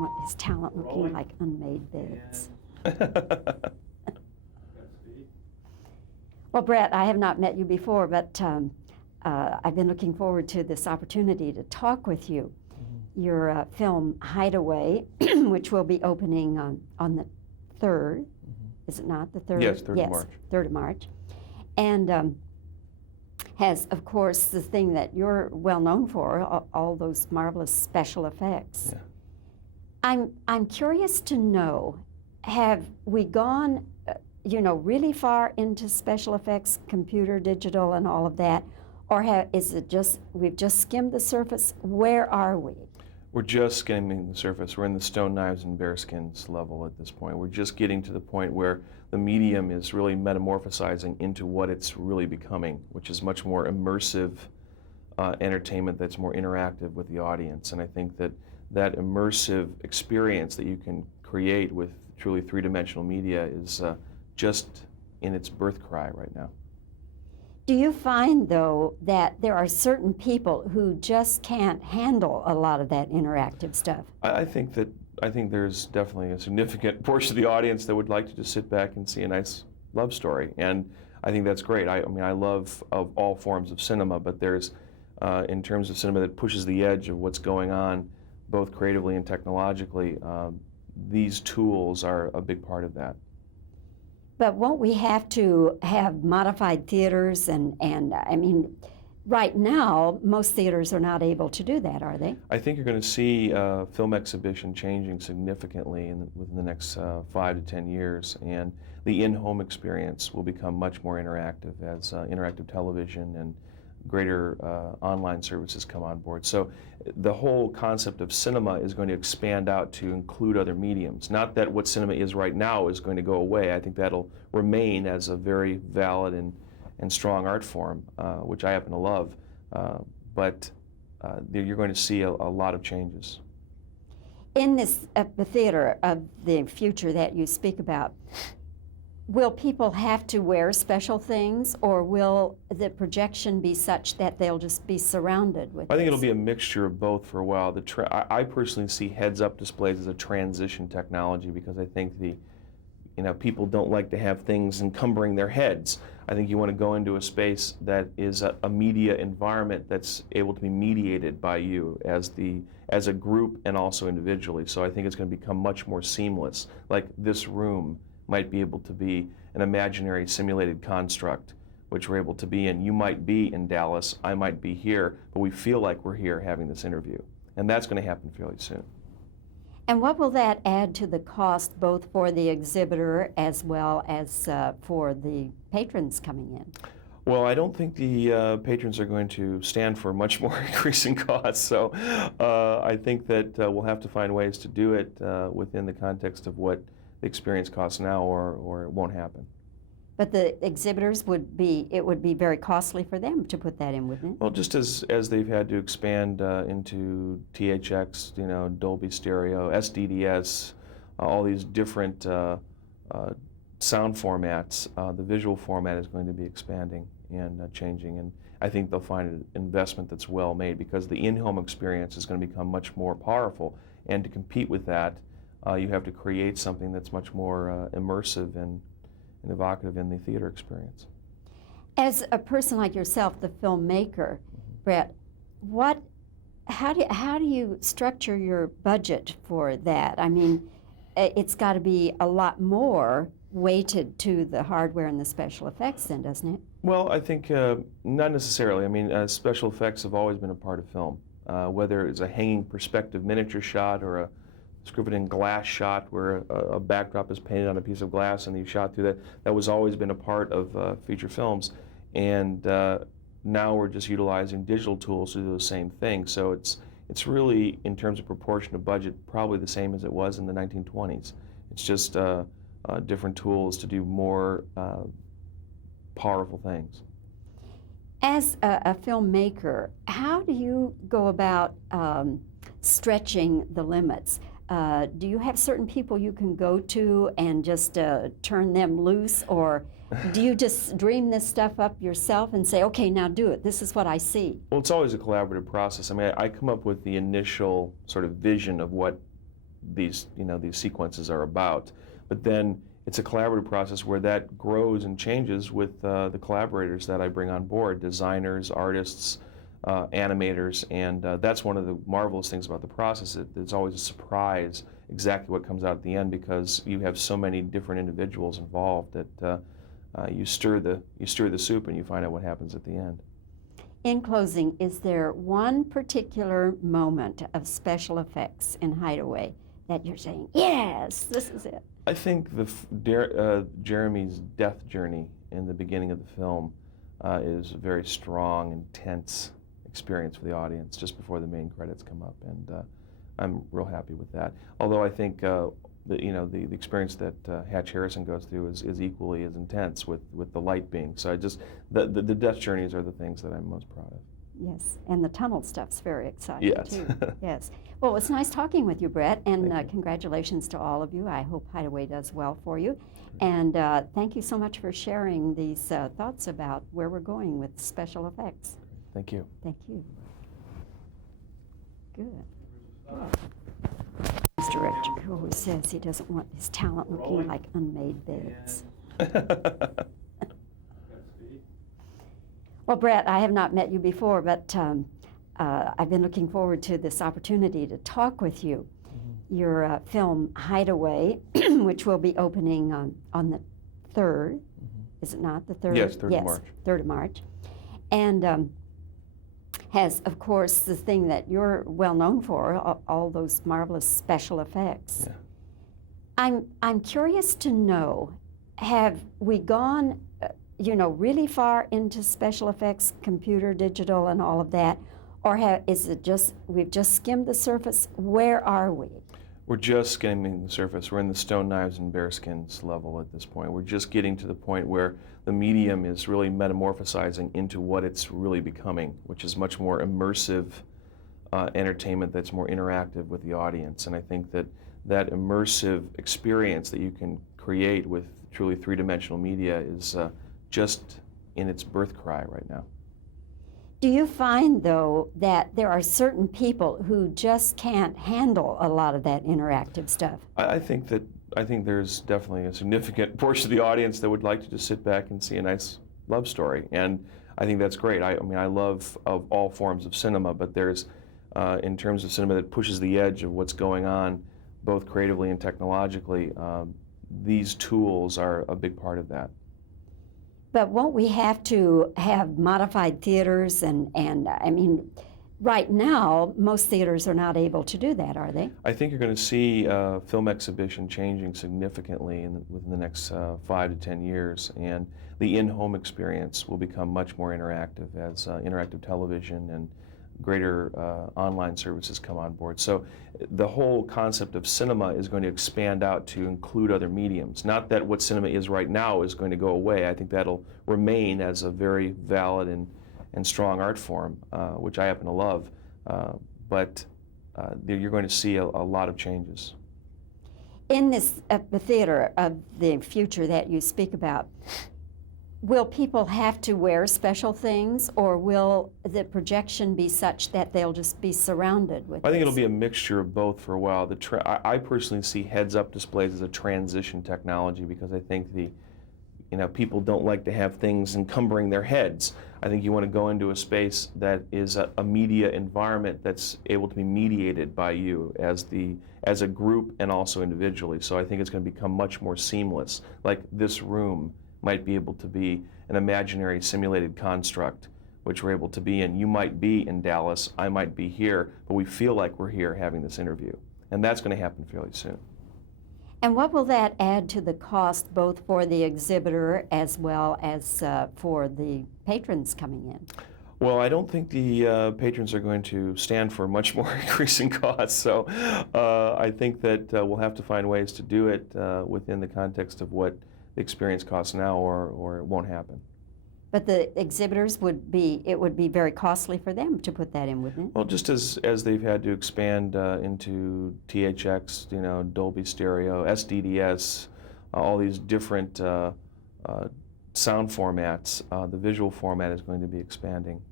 want his talent looking like unmade beds. Well, Brett, I have not met you before, but I've been looking forward to this opportunity to talk with you. Your film Hideaway, which will be opening on the 3rd, is it not, the 3rd? Yes, 3rd of March. 3rd of March. And has, of course, the thing that you're well known for, all those marvelous special effects. Yeah. I'm curious to know, have we gone, really far into special effects, computer, digital, and all of that, or is it just we've just skimmed the surface? Where are we? We're just skimming the surface. We're in the stone knives and bearskins level at this point. We're just getting to the point where the medium is really metamorphosizing into what it's really becoming, which is much more immersive entertainment that's more interactive with the audience. And I think that that immersive experience that you can create with truly three-dimensional media is just in its birth cry right now. Do you find, though, that there are certain people who just can't handle a lot of that interactive stuff? I think there's definitely a significant portion of the audience that would like to just sit back and see a nice love story, and I think that's great. I mean, I love of all forms of cinema, but there's, in terms of cinema that pushes the edge of what's going on, both creatively and technologically, these tools are a big part of that. But won't we have to have modified theaters? And I mean, right now, most theaters are not able to do that, are they? I think you're going to see film exhibition changing significantly within the next 5 to 10 years, and the in-home experience will become much more interactive as interactive television and greater online services come on board. So the whole concept of cinema is going to expand out to include other mediums. Not that what cinema is right now is going to go away. I think that'll remain as a very valid and strong art form, which I happen to love. But you're going to see a lot of changes. In this the theater of the future that you speak about, will people have to wear special things, or will the projection be such that they'll just be surrounded with I think it'll be a mixture of both for a while. I personally see heads-up displays as a transition technology because I think people don't like to have things encumbering their heads. I think you want to go into a space that is a media environment that's able to be mediated by you as a group and also individually. So I think it's going to become much more seamless. Like this room might be able to be an imaginary simulated construct, which we're able to be in. You might be in Dallas, I might be here, but we feel like we're here having this interview. And that's going to happen fairly soon. And what will that add to the cost, both for the exhibitor as well as for the patrons coming in? Well, I don't think the patrons are going to stand for much more increasing costs, so I think that we'll have to find ways to do it within the context of what the experience costs now, or it won't happen. But the exhibitors would be very costly for them to put that in, wouldn't it? Well, just as they've had to expand into THX, Dolby Stereo, SDDS, all these different sound formats, the visual format is going to be expanding and changing, and I think they'll find an investment that's well made because the in-home experience is going to become much more powerful, and to compete with that, you have to create something that's much more immersive and evocative in the theater experience. As a person like yourself, the filmmaker, Brett, how do you structure your budget for that? I mean, it's got to be a lot more weighted to the hardware and the special effects then, doesn't it? Well, I think not necessarily. I mean, special effects have always been a part of film, whether it's a hanging perspective miniature shot or a scripted-in glass shot where a backdrop is painted on a piece of glass and you shot through that. That was always been a part of feature films, and now we're just utilizing digital tools to do the same thing. So it's really, in terms of proportion of budget, probably the same as it was in the 1920s. It's just different tools to do more powerful things. As a filmmaker, how do you go about stretching the limits? Do you have certain people you can go to and just turn them loose, or do you just dream this stuff up yourself and say, okay, now do it, this is what I see? Well, it's always a collaborative process. I mean, I come up with the initial sort of vision of what these sequences are about. But then it's a collaborative process where that grows and changes with the collaborators that I bring on board, designers, artists, animators, and that's one of the marvelous things about the process. It's always a surprise exactly what comes out at the end, because you have so many different individuals involved that you stir the soup and you find out what happens at the end. In closing, is there one particular moment of special effects in Hideaway that you're saying, yes, this is it? I think Jeremy's death journey in the beginning of the film is a very strong, intense experience for the audience just before the main credits come up, and I'm real happy with that. Although I think the experience that Hatch Harrison goes through is equally as intense with the light being. So the death journeys are the things that I'm most proud of. Yes, and the tunnel stuff's very exciting yes. too. Yes. Well, it's nice talking with you, Brett, and congratulations to all of you. I hope Hideaway does well for you. And thank you so much for sharing these thoughts about where we're going with special effects. Thank you. Thank you. Good. Mr. Director, who always says he doesn't want his talent looking like unmade beds. Well, Brett, I have not met you before, but I've been looking forward to this opportunity to talk with you. Mm-hmm. Your film Hideaway, which will be opening on the 3rd, is it not the 3rd? Yes, 3rd of March. 3rd of March. And has, of course, the thing that you're well known for, all those marvelous special effects. Yeah. I'm curious to know, have we gone really far into special effects, computer, digital, and all of that? Or is it just, we've just skimmed the surface? Where are we? We're just skimming the surface. We're in the stone knives and bearskins level at this point. We're just getting to the point where the medium is really metamorphosizing into what it's really becoming, which is much more immersive entertainment that's more interactive with the audience. And I think that immersive experience that you can create with truly three-dimensional media is just in its birth cry right now. Do you find, though, that there are certain people who just can't handle a lot of that interactive stuff? I think there's definitely a significant portion of the audience that would like to just sit back and see a nice love story, and I think that's great. I mean, I love of all forms of cinema, but there's, in terms of cinema that pushes the edge of what's going on, both creatively and technologically, these tools are a big part of that. But won't we have to have modified theaters? And I mean, right now, most theaters are not able to do that, are they? I think you're going to see film exhibition changing significantly within the next 5 to 10 years, and the in-home experience will become much more interactive as interactive television and greater online services come on board. So the whole concept of cinema is going to expand out to include other mediums. Not that what cinema is right now is going to go away. I think that'll remain as a very valid and strong art form, which I happen to love. But you're going to see a lot of changes. In this the theater of the future that you speak about, will people have to wear special things, or will the projection be such that they'll just be surrounded with I think it'll be a mixture of both for a while. I personally see heads-up displays as a transition technology, because I think people don't like to have things encumbering their heads. I think you want to go into a space that is a media environment that's able to be mediated by you as a group and also individually. So I think it's going to become much more seamless. Like this room might be able to be an imaginary simulated construct, which we're able to be in. You might be in Dallas, I might be here, but we feel like we're here having this interview. And that's going to happen fairly soon. And what will that add to the cost, both for the exhibitor as well as for the patrons coming in? Well, I don't think the patrons are going to stand for much more increasing costs, so I think that we'll have to find ways to do it within the context of what the experience costs now, or it won't happen. But the exhibitors it would be very costly for them to put that in, wouldn't it? Well, just as they've had to expand into THX, Dolby Stereo, SDDS, all these different sound formats, the visual format is going to be expanding.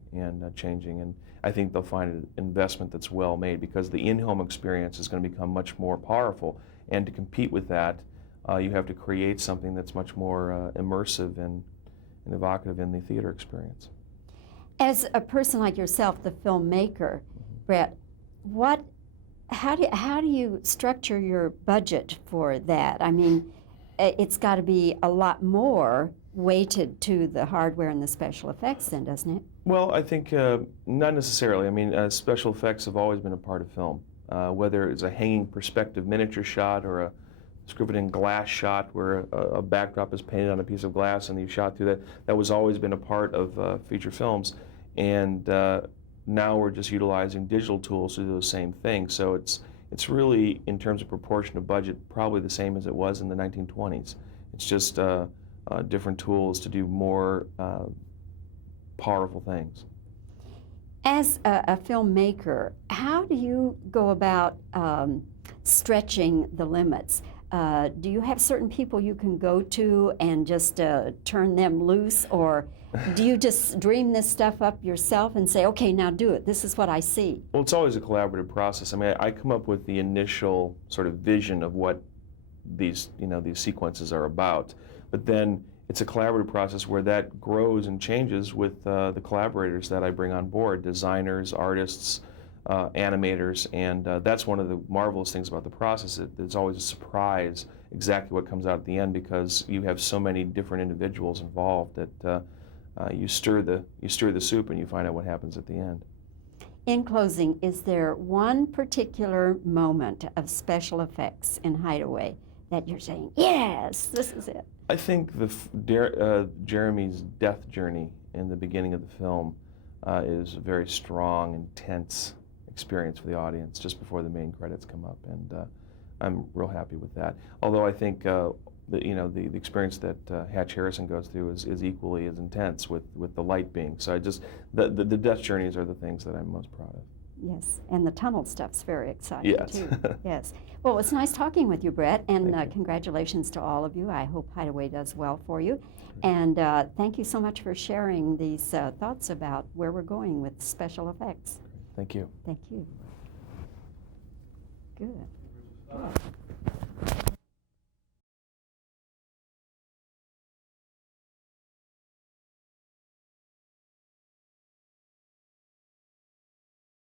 and changing. And I think they'll find an investment that's well made, because the in-home experience is going to become much more powerful. And to compete with that, you have to create something that's much more immersive and evocative in the theater experience. As a person like yourself, the filmmaker, Brett, how do you structure your budget for that? I mean, it's got to be a lot more weighted to the hardware and the special effects then, doesn't it? Well, I think not necessarily. I mean, special effects have always been a part of film. Whether it's a hanging perspective miniature shot or a scripted-in glass shot where a backdrop is painted on a piece of glass and you shot through that, that was always been a part of feature films. And now we're just utilizing digital tools to do the same thing. So it's really, in terms of proportion of budget, probably the same as it was in the 1920s. It's just different tools to do more powerful things. As a filmmaker, how do you go about stretching the limits? Do you have certain people you can go to and just turn them loose, or do you just dream this stuff up yourself and say, okay, now do it, this is what I see? Well, it's always a collaborative process. I mean, I come up with the initial sort of vision of what these sequences are about, but then it's a collaborative process where that grows and changes with the collaborators that I bring on board, designers, artists, animators, and that's one of the marvelous things about the process. It's always a surprise exactly what comes out at the end, because you have so many different individuals involved that you stir the soup and you find out what happens at the end. In closing, is there one particular moment of special effects in Hideaway that you're saying, yes, this is it? I think Jeremy's death journey in the beginning of the film is a very strong, intense experience for the audience just before the main credits come up, and I'm real happy with that. Although I think the experience that Hatch Harrison goes through is equally as intense with the light being. So the death journeys are the things that I'm most proud of. Yes, and the tunnel stuff's very exciting yes. too. Yes. Well, it's nice talking with you, Brett, and congratulations to all of you. I hope Hideaway does well for you. And thank you so much for sharing these thoughts about where we're going with special effects. Thank you. Thank you. Good.